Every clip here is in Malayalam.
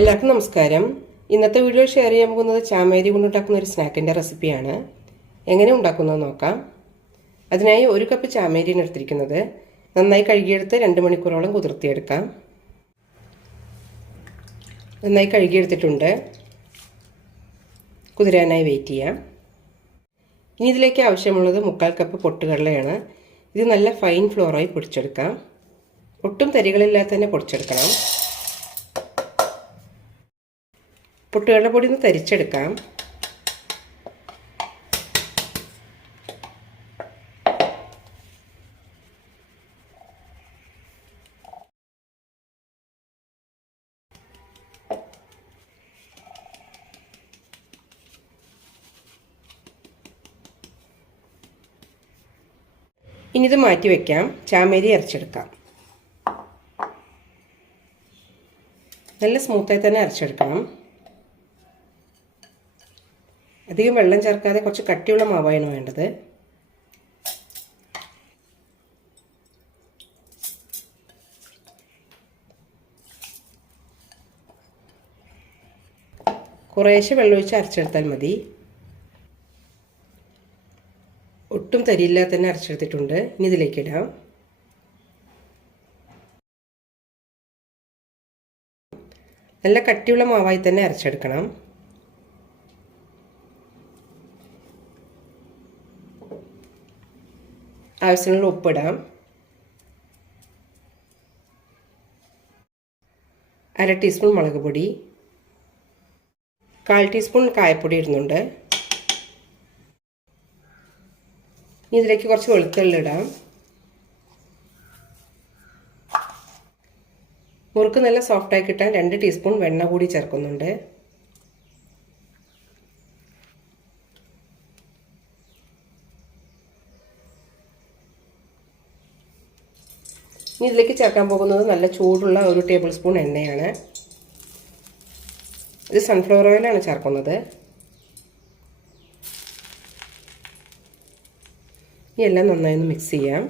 എല്ലാവർക്കും നമസ്കാരം. ഇന്നത്തെ വീഡിയോ ഷെയർ ചെയ്യാൻ പോകുന്നത് ചാമേരി കൊണ്ടുണ്ടാക്കുന്ന ഒരു സ്നാക്കിന്റെ റെസിപ്പിയാണ് എങ്ങനെ ഉണ്ടാക്കുന്നത് നോക്കാം. അതിനായി ഒരു കപ്പ് ചാമേരിയാണ് എടുത്തിരിക്കുന്നത്. നന്നായി കഴുകിയെടുത്ത് രണ്ട് മണിക്കൂറോളം കുതിർത്തിയെടുക്കാം. നന്നായി കഴുകിയെടുത്തിട്ടുണ്ട്. കുതിരാനായി വെയിറ്റ് ചെയ്യാം. ഇനി ഇതിലേക്ക് ആവശ്യമുള്ളത് മുക്കാൽ കപ്പ് പൊട്ടുകടലയാണ്. ഇത് നല്ല ഫൈൻ ഫ്ലോറായി പൊടിച്ചെടുക്കാം. ഒട്ടും തരികളില്ലാതെ തന്നെ പൊടിച്ചെടുക്കണം. പൊട്ടുകടല പൊടി ഒന്ന് തരിച്ചെടുക്കാം. ഇനി ഇത് മാറ്റി വെക്കാം. ചാമേരി അരച്ചെടുക്കാം. നല്ല സ്മൂത്തായി തന്നെ അരച്ചെടുക്കണം. അധികം വെള്ളം ചേർക്കാതെ കുറച്ച് കട്ടിയുള്ള മാവാണ് വേണ്ടത്. കുറേശ്ശെ വെള്ളമൊഴിച്ച് അരച്ചെടുത്താൽ മതി. ഒട്ടും തരിയില്ലാതെ തന്നെ അരച്ചെടുത്തിട്ടുണ്ട്. ഇനി ഇതിലേക്ക് ഇടാം. നല്ല കട്ടിയുള്ള മാവായി തന്നെ അരച്ചെടുക്കണം. ആവശ്യമുള്ള ഉപ്പിടാം. അര ടീസ്പൂൺ മുളക് പൊടി. കാൽ ടീസ്പൂൺ കായപ്പൊടി ഇടുന്നുണ്ട്. ഇനി ഇതിലേക്ക് കുറച്ച് വെളുത്തുള്ളി ഇടാം. മുറുക്ക് നല്ല സോഫ്റ്റായി കിട്ടാൻ രണ്ട് ടീസ്പൂൺ വെണ്ണ കൂടി ചേർക്കുന്നുണ്ട്. ഇനി ഇതിലേക്ക് ചേർക്കാൻ പോകുന്നത് നല്ല ചൂടുള്ള ഒരു ടേബിൾ സ്പൂൺ എണ്ണയാണ്. ഇത് സൺഫ്ലവർ ഓയിലാണ് ചേർക്കുന്നത്. ഇനി എല്ലാം നന്നായി ഒന്ന് മിക്സ് ചെയ്യാം.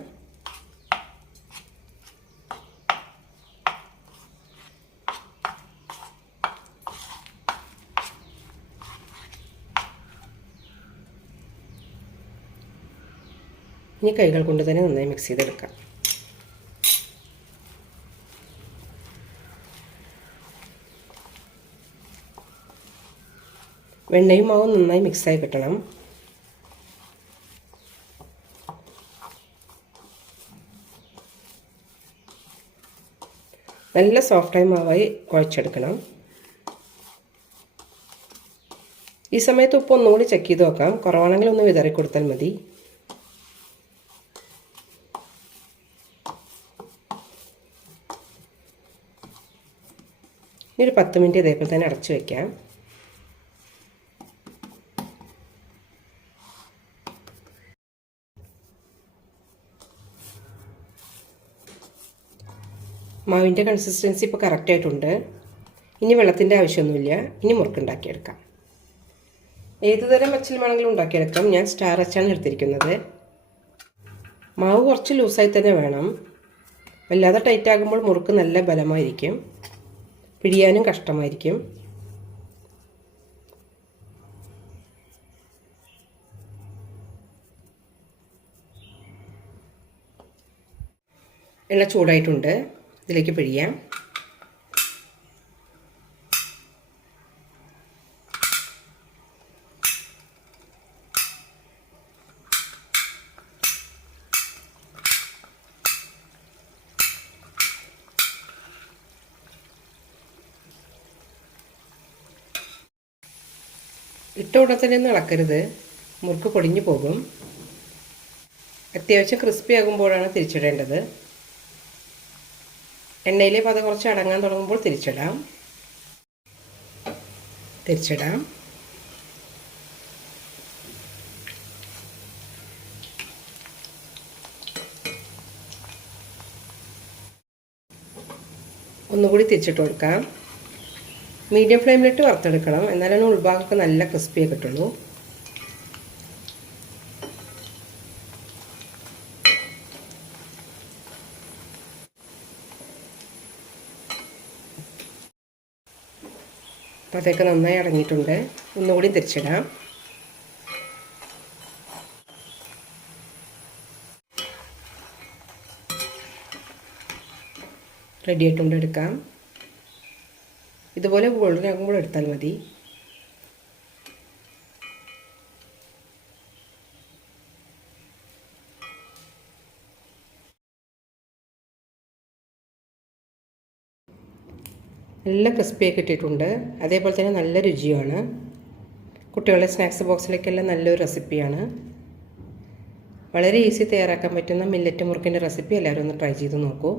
ഇനി കൈകൾ കൊണ്ട് തന്നെ നന്നായി മിക്സ് ചെയ്തെടുക്കാം. വെണ്ണയും മാവും നന്നായി മിക്സായി കിട്ടണം. നല്ല സോഫ്റ്റായി മാവായി കുഴച്ചെടുക്കണം. ഈ സമയത്ത് ഉപ്പ് ഒന്നുകൂടി ചെക്ക് ചെയ്ത് നോക്കാം. കുറവാണെങ്കിൽ ഒന്ന് വിതറി കൊടുത്താൽ മതി. ഇനി ഒരു പത്ത് മിനിറ്റ് ഇതേപോലെ തന്നെ അടച്ചു വയ്ക്കാം മാവിന്റെ കൺസിസ്റ്റൻസി ഇപ്പോൾ കറക്റ്റായിട്ടുണ്ട് ഇനി വെള്ളത്തിന്റെ ആവശ്യമൊന്നുമില്ല. ഇനി മുറുക്കുണ്ടാക്കിയെടുക്കാം ഏത് തരം അച്ചിൽ വേണമെങ്കിലും ഉണ്ടാക്കിയെടുക്കാം. ഞാൻ സ്റ്റാർ അച്ചാണ് എടുത്തിരിക്കുന്നത്. മാവ് കുറച്ച് ലൂസായി തന്നെ വേണം. വല്ലാതെ ടൈറ്റ് ആകുമ്പോൾ മുറുക്ക് നല്ല ബലമായിരിക്കും. പിടിയാനും കഷ്ടമായിരിക്കും. എണ്ണ ചൂടായിട്ടുണ്ട്. ഇതിലേക്ക് പിഴിയാം. ഇട്ട ഉടനെ ഇളക്കരുത്. മുറുക്ക് പൊടിഞ്ഞു പോകും. അത്യാവശ്യം ക്രിസ്പി ആകുമ്പോഴാണ് തിരിച്ചിടേണ്ടത്. എണ്ണയിലെ പത കുറച്ച് അടങ്ങാൻ തുടങ്ങുമ്പോൾ തിരിച്ചിടാം. തിരിച്ചിടാം. ഒന്നുകൂടി തിരിച്ചിട്ട് കൊടുക്കാം. മീഡിയം ഫ്ലെയിമിലിട്ട് വറുത്തെടുക്കണം. എന്നാലാണ് ഉൾഭാഗമൊക്കെ നല്ല ക്രിസ്പിയൊക്കെ കിട്ടുള്ളൂ. അതൊക്കെ നന്നായി അടങ്ങിയിട്ടുണ്ട് ഒന്നുകൂടി തിരിച്ചിടാം. റെഡി ആയിട്ടുണ്ട് എടുക്കാം. ഇതുപോലെ ഗോൾഡൻ എടുത്താൽ മതി. നല്ല ക്രിസ്പിയൊക്കെ ഇട്ടിട്ടുണ്ട്. അതേപോലെ തന്നെ നല്ല രുചിയാണ്. കുട്ടികളുടെ സ്നാക്സ് ബോക്സിലേക്കെല്ലാം നല്ലൊരു റെസിപ്പിയാണ് വളരെ ഈസി തയ്യാറാക്കാൻ പറ്റുന്ന മില്ലറ്റ് മുറുക്കിന്റെ റെസിപ്പി എല്ലാവരും ഒന്ന് ട്രൈ ചെയ്ത് നോക്കൂ.